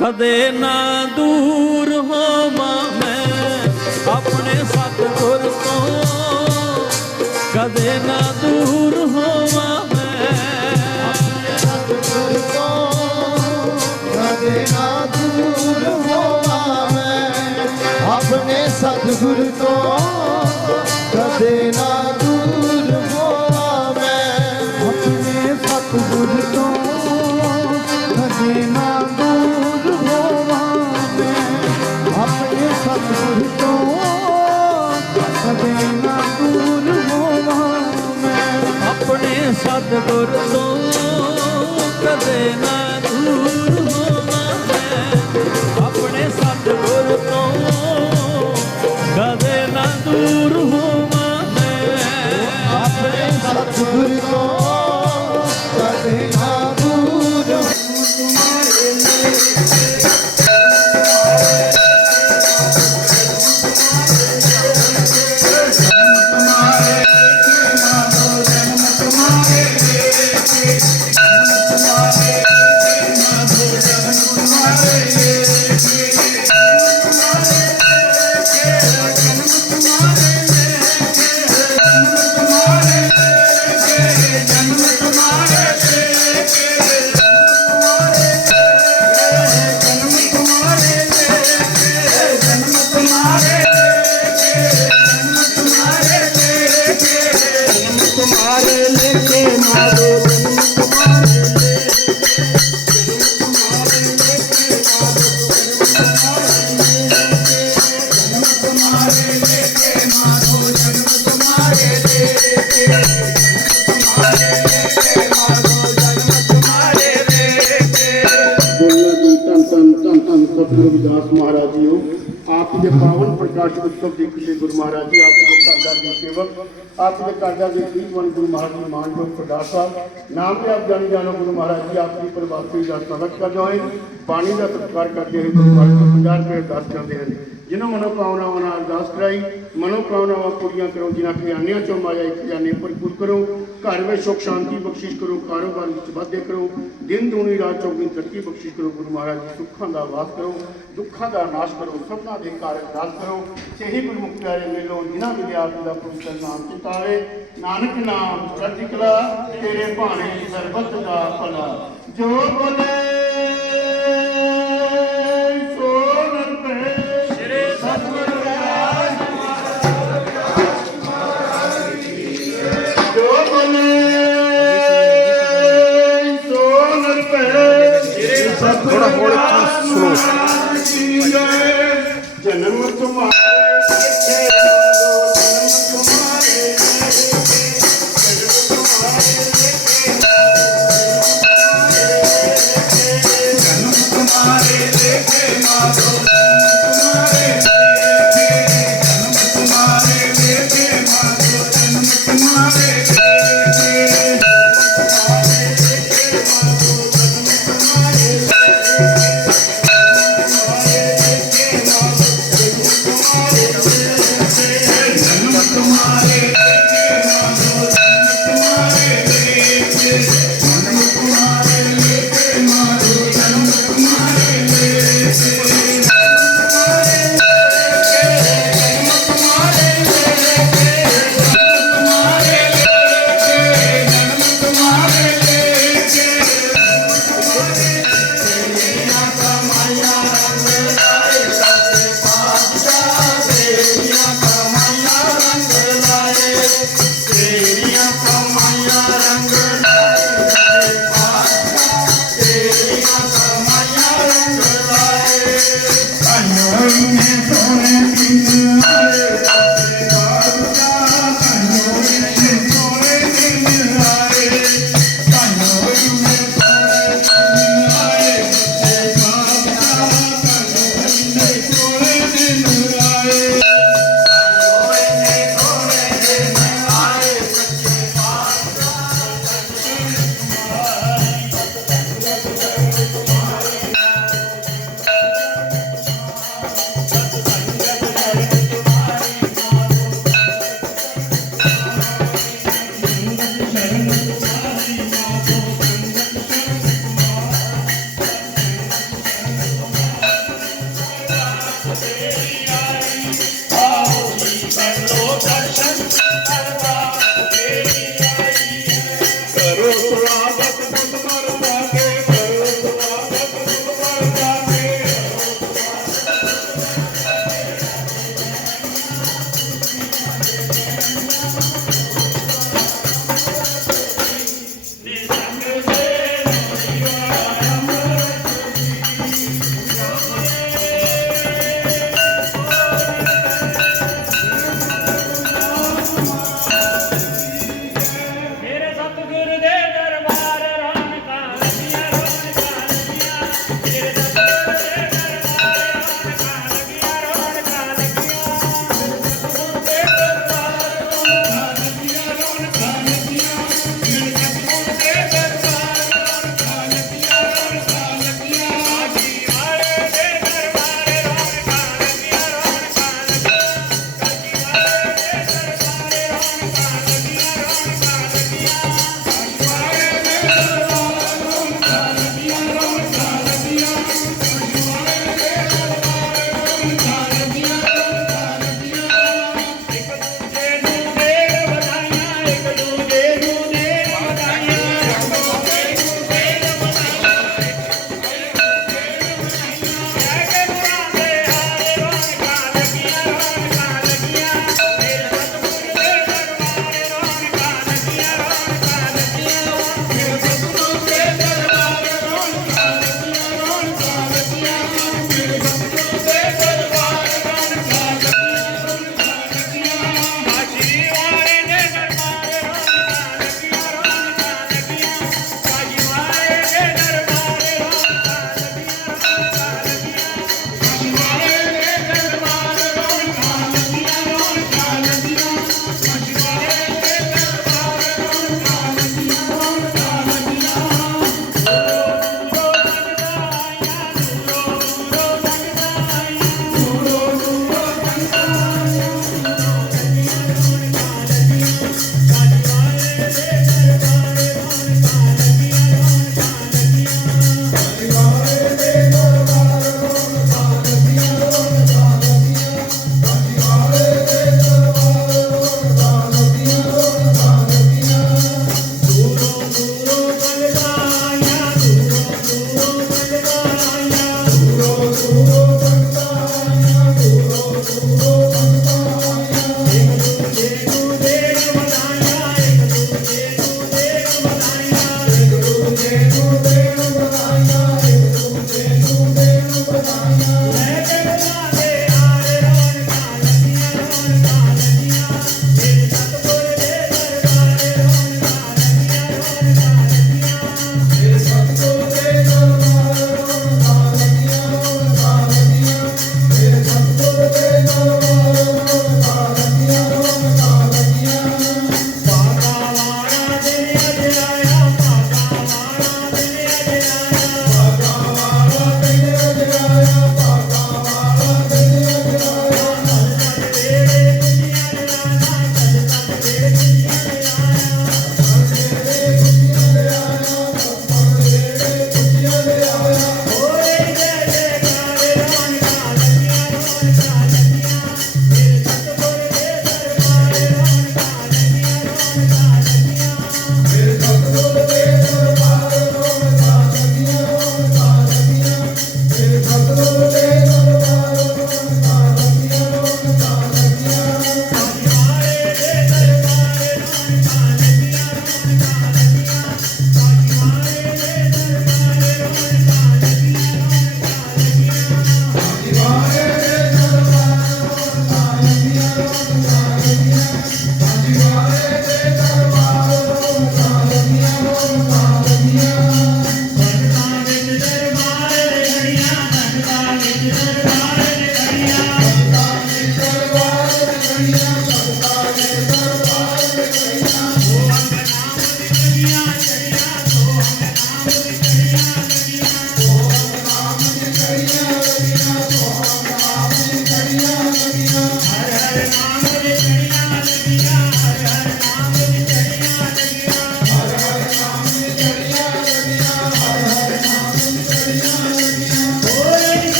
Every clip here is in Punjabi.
ਕਦੇ ਨਾ ਦੂਰ ਹੋਵਾਂ ਮੈਂ ਆਪਣੇ ਸਤਿਗੁਰ ਤੋਂ। ਕਦੇ ਨਾ ਦੂਰ ਹੋਵਾਂ ਮੈਂ ਸਤਿਗੁਰ ਤੋਂ। ਕਦੇ ਨਾ ਦੂਰ ਹੋਵਾਂ ਮੈਂ ਆਪਣੇ ਸਤਿਗੁਰ ਤੋਂ। ਕਦੇ ਨਾ ਸਤਿਗੁਰੂ ਵਿਦਾਸ ਮਹਾਰਾਜ ਜੀਓ ਆਪ ਦੇ ਪਾਵਨ ਪ੍ਰਕਾਸ਼ ਉਤਸਵ ਦੀ ਖੁਸ਼ੀ ਗੁਰੂ ਮਹਾਰਾਜ ਜੀ ਆਪ ਦੇ ਘਰ ਦੇ ਸੇਵਕ ਆਪ ਦੇ ਘਰ ਦੇ ਜੀਵਨ ਗੁਰੂ ਮਹਾਰਾਜ ਜੀ ਮਾਨਯੋਗ ਪ੍ਰਕਾਸ਼ ਸਾਹਿਬ ਨਾਮ ਤੇ ਆਪ ਜਾਣੀ ਜਾਣੋ ਗੁਰੂ ਮਹਾਰਾਜ ਜੀ ਆਪ ਜੀ ਪਰਿਵਾਰ ਦਾ ਸਵਾਗਤ ਕਰਦੇ ਹੋਏ ਪਾਣੀ ਦਾ ਸਤਿਕਾਰ ਕਰਦੇ ਹੋਏ ਗੁਰੂ ਮਹਾਰਾਜ ਤੋਂ 50 ਰੁਪਏ ਅਰਦਾਸ ਕਰਦੇ ਹਨ ਜਿਨ੍ਹਾਂ ਮਨੋਕਾਮਨਾਵਾਂ ਨਾਲ ਅਰਦਾਸ ਕਰਾਈ, ਮਨੋਕਾਮਨਾਵਾਂ ਪੂਰੀਆਂ ਕਰੋ, ਜਿਨ੍ਹਾਂ ਖਜ਼ਾਨਿਆਂ ਚੋਂ ਮਾਇਆ ਇੱਕ ਖਜ਼ਾਨੇ ਭਰਪੂਰ ਕਰੋ, ਘਰ ਵਿੱਚ ਸੁਖ ਸ਼ਾਂਤੀ ਬਖਸ਼ਿਸ਼ ਕਰੋ, ਕਾਰੋਬਾਰ ਵਿੱਚ ਵਾਧੇ ਕਰੋ, ਦਿਨ ਦੂਣੀ ਰਾਤ ਚੌਗਣੀ ਤਰੱਕੀ ਬਖਸ਼ਿਸ਼ ਕਰੋ, ਗੁਰੂ ਮਹਾਰਾਜ ਜੀ ਸੁੱਖਾਂ ਦਾ ਵਾਸ ਕਰੋ, ਦੁੱਖਾਂ ਦਾ ਨਾਸ਼ ਕਰੋ, ਸਭਨਾ ਦੇ ਘਰ ਅਰਦਾਸ ਕਰੋ, ਸਹੀ ਗੁਰਮੁਖ ਪਿਆਰੇ ਮਿਲੋ, ਜਿਨ੍ਹਾਂ ਵਿਦਿਆਰਥੀ ਦਾ ਪਵਿੱਤਰ ਨਾਮ ਚਿਤਾਵੇ ਨਾਨਕ ਨਾਮ, ਚੜ੍ਹਦੀ ਤੇਰੇ ਭਾਣੇ ਸਰਬੱਤ ਦਾ ਭਲਾ, ਜੋ ਬੋਲੇ ਥੋੜਾ ਥੋੜਾ ਸੁਣੋ ਜਨਮ ਤੁਮਾਰੇ Alexandre,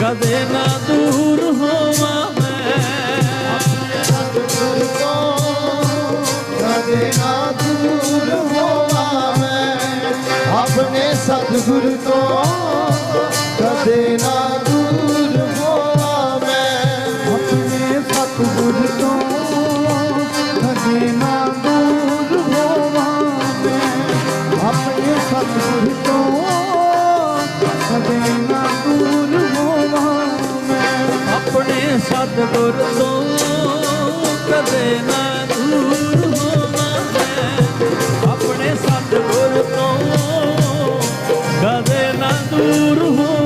ਕਦੇ ਨਾ ਦੂਰ ਹੋਵਾਂ ਮੈਂ। ਸਤਿਗੁਰ ਤੋਂ ਕਦੇ ਨਾ ਦੂਰ ਹੋਵਾਂ ਮੈਂ। ਆਪਣੇ ਸਤਿਗੁਰ ਤੋਂ ਕਦੇ ਨਾ